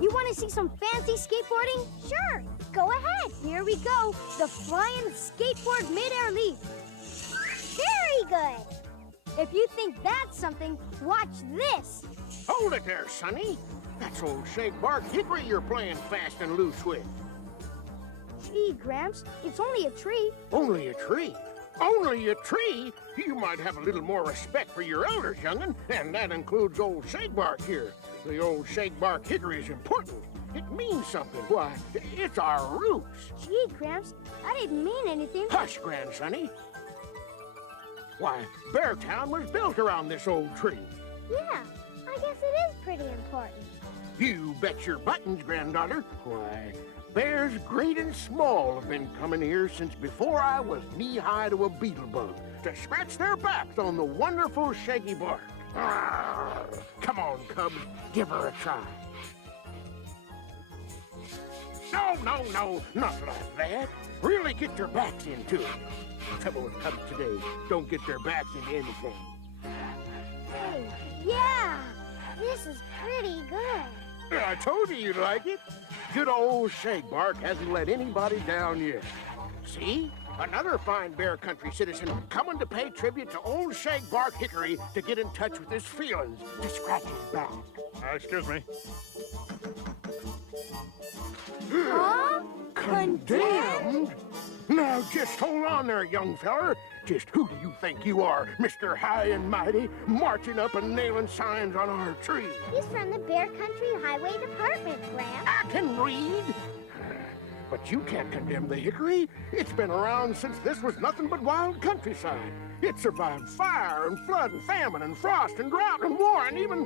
You want to see some fancy skateboarding? Sure, go ahead. Here we go. The flying skateboard mid-air leap. Very good. If you think that's something, watch this. Hold it there, Sonny. That's old Shake Bark Hickory you're playing fast and loose with. Gee, Gramps, it's only a tree. Only a tree? Only a tree? You might have a little more respect for your elders, young'un, and that includes old Shake Bark here. The old Shake Bark Hickory is important. It means something. Why, it's our roots. Gee, Gramps, I didn't mean anything. Hush, grandsonny. Why, Beartown was built around this old tree. Yeah, I guess it is pretty important. You bet your buttons, granddaughter. Why, bears great and small have been coming here since before I was knee-high to a beetle bug to scratch their backs on the wonderful shaggy bark. Arrgh. Come on, cubs, give her a try. No, not like that. Really get your backs into it. Trouble with cubs today, don't get their backs into anything. Hey, yeah, this is pretty good. I told you you'd like it. Good old Shake Bark hasn't let anybody down yet. See? Another fine Bear Country citizen coming to pay tribute to old Shake Bark Hickory to get in touch with his feelings, to scratch his back. Excuse me. Huh? Condemned? Now, just hold on there, young feller. Just who do you think you are, Mr. High and Mighty, marching up and nailing signs on our tree? He's from the Bear Country Highway Department, Gramps. I can read. But you can't condemn the hickory. It's been around since this was nothing but wild countryside. It survived fire and flood and famine and frost and drought and war and even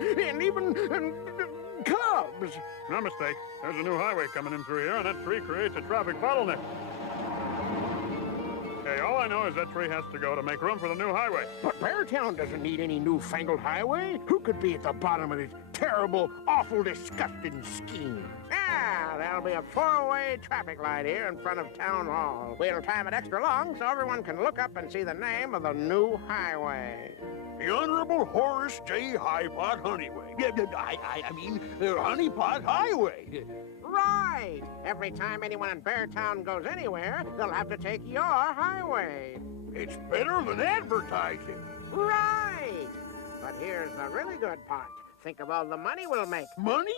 cubs. No mistake. There's a new highway coming in through here, and that tree creates a traffic bottleneck. Okay, all I know is that tree has to go to make room for the new highway. But Beartown doesn't need any newfangled highway. Who could be at the bottom of this terrible, awful, disgusting scheme? Ah, there'll be a four-way traffic light here in front of Town Hall. We'll time it extra long so everyone can look up and see the name of the new highway. The Honorable Horace J. Highpot Honeyway. I mean, the Honeypot Highway. Right! Every time anyone in Beartown goes anywhere, they'll have to take your highway. It's better than advertising. Right! But here's the really good part. Think of all the money we'll make. Money?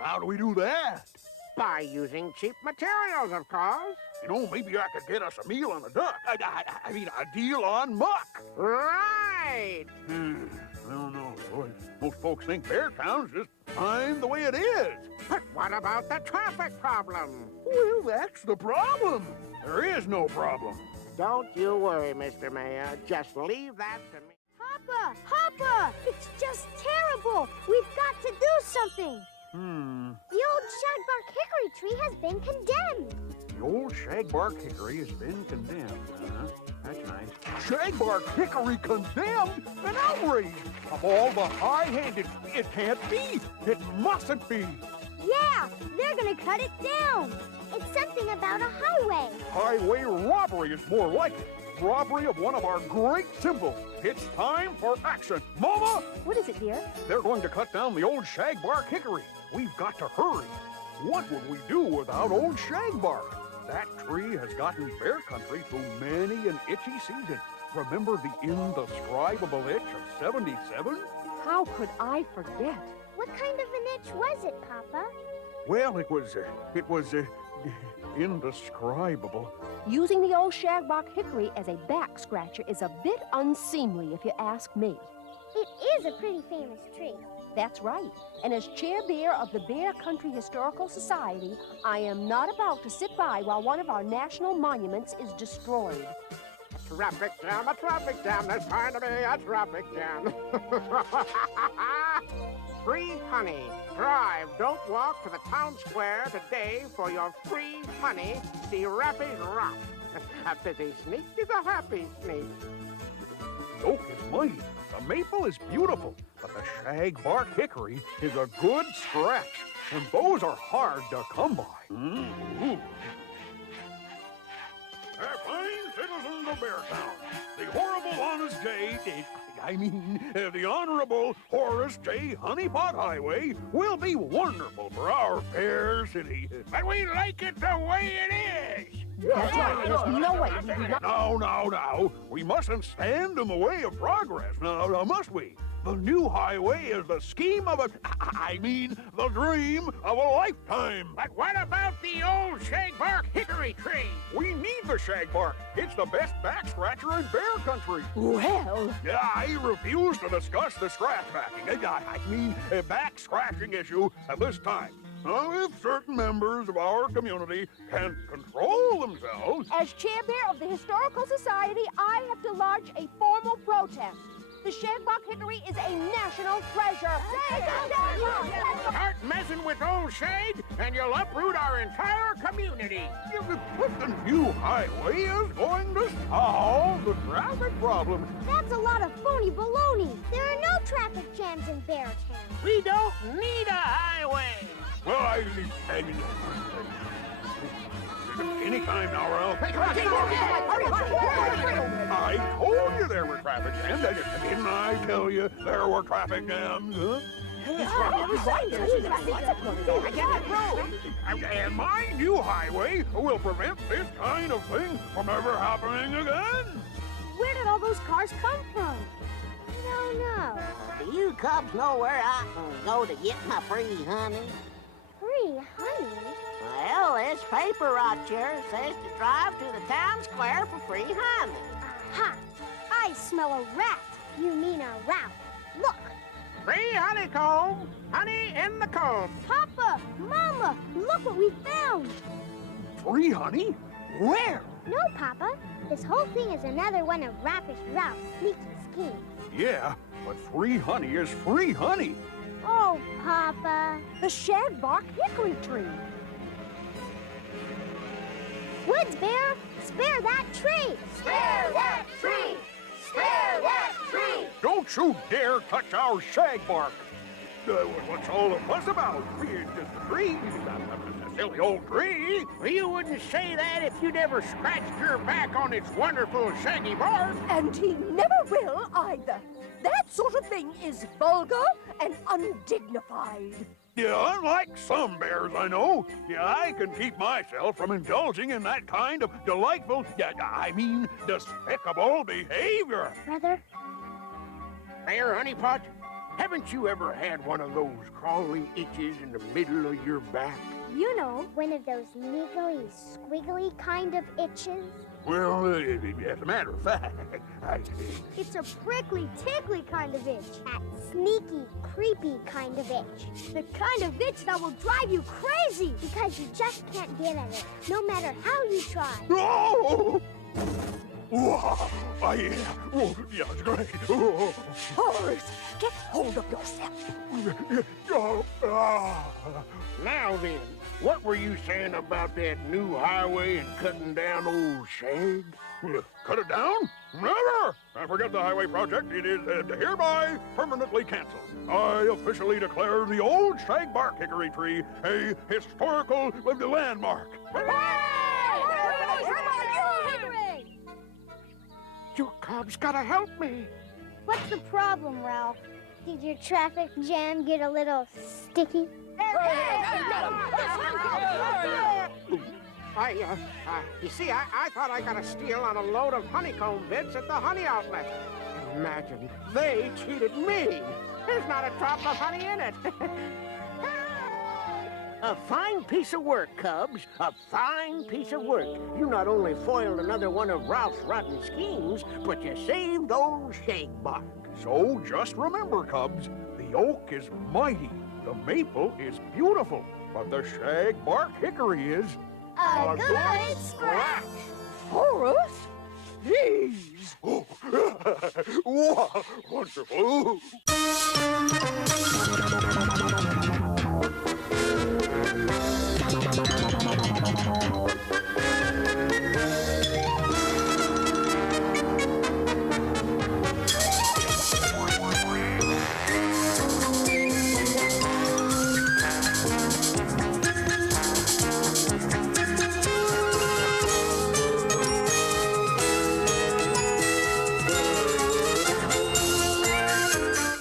How do we do that? By using cheap materials, of course. You know, maybe I could get us a meal on a duck. I mean, a deal on muck. Right! I don't know, boy. Most folks think Beartown's just fine the way it is. But what about the traffic problem? Well, that's the problem. There is no problem. Don't you worry, Mr. Mayor. Just leave that to me. Hopper! It's just terrible! We've got to do something! The old shagbark hickory tree has been condemned. The old shagbark hickory has been condemned. That's nice. Shagbark hickory condemned? An outrage! Of all the high-handed, it can't be! It mustn't be! Yeah, they're gonna cut it down! It's something about a highway. Highway robbery is more like it. Robbery of one of our great symbols. It's time for action. Mama! What is it, dear? They're going to cut down the old shagbark hickory. We've got to hurry. What would we do without old shagbark? That tree has gotten Bear Country through many an itchy season. Remember the indescribable itch of 77? How could I forget? What kind of an itch was it, Papa? Well, it was indescribable. Using the old shagbark hickory as a back scratcher is a bit unseemly, if you ask me. It is a pretty famous tree. That's right. And as chair bear of the Bear Country Historical Society, I am not about to sit by while one of our national monuments is destroyed. A traffic jam, there's going to be a traffic jam. Free honey. Drive, don't walk to the town square today for your free honey. See Rappy's Rock. A busy sneak is a happy sneak. The oak is mighty, the maple is beautiful, but the shagbark hickory is a good scratch, and those are hard to come by. Fine citizens of Beartown, the horrible honest day, The Honorable Horace J. Honeypot Highway will be wonderful for our fair city. But we like it the way it is. That's right. There's no way we do not. Now. We mustn't stand in the way of progress, now, must we? The new highway is the scheme of the dream of a lifetime. But what about the old shagbark hickory tree? We need the shagbark. It's the best backscratcher in bear country. Well, I refuse to discuss the a back scratching issue at this time. Now, if certain members of our community can control themselves... as chair bear of the Historical Society, I have to lodge a formal protest. The shagbark hickory is a national treasure. Start messing with old shag, and you'll uproot our entire community. But the new highway is going to solve the traffic problem. That's a lot of phony baloney. There are no traffic jams in Beartown. We don't need a highway. Well, anytime now, Ralph. I told you there were traffic jams. Didn't I tell you there were traffic jams? Huh? And my new highway will prevent this kind of thing from ever happening again. Where did all those cars come from? I don't know. Do you cubs know where I can go to get my free honey? Free honey? Well, this paper right here says to drive to the town square for free honey. Aha! I smell a rat. You mean a route. Look, Free honeycomb. Honey in the comb. Papa, Mama, look what we found. Free honey? Where? no, Papa. This whole thing is another one of Rappish Ralph's sneaky schemes. Yeah, but free honey is free honey. Oh, Papa. The shagbark hickory tree. Woods Bear, spare that tree! Spare that tree! Spare that tree! Don't you dare touch our shagbark. What's all the fuss about? It's just a tree. A silly old tree. Well, you wouldn't say that if you'd ever scratched your back on its wonderful shaggy bark. And he never will either. That sort of thing is vulgar and undignified. Yeah, unlike some bears I know, I can keep myself from indulging in that kind of delightful, despicable behavior. Brother, Mayor Honeypot, haven't you ever had one of those crawly itches in the middle of your back? you know, one of those niggly, squiggly kind of itches. Well, as a matter of fact, It's a prickly, tickly kind of itch. That sneaky, creepy kind of itch. The kind of itch that will drive you crazy. Because you just can't get at it, no matter how you try. Oh! Oh, yeah. Oh, yeah, it's great. Oh. Horace, get hold of yourself. Oh, ah. Now then, what were you saying about that new highway and cutting down old shag? Cut it down? Never! I forget the highway project. It is hereby permanently canceled. I officially declare the old shagbark hickory tree a historical landmark. You cubs gotta help me. What's the problem, Ralph? Did your traffic jam get a little sticky? You see, I thought I got a steal on a load of honeycomb bits at the honey outlet. Imagine, they cheated me. There's not a drop of honey in it. A fine piece of work, Cubs. A fine piece of work. You not only foiled another one of Ralph's rotten schemes, but you saved old shagbark. So just remember, Cubs, the oak is mighty, the maple is beautiful, but the shagbark hickory is... A good scratch! Horace, please. Oh, wonderful.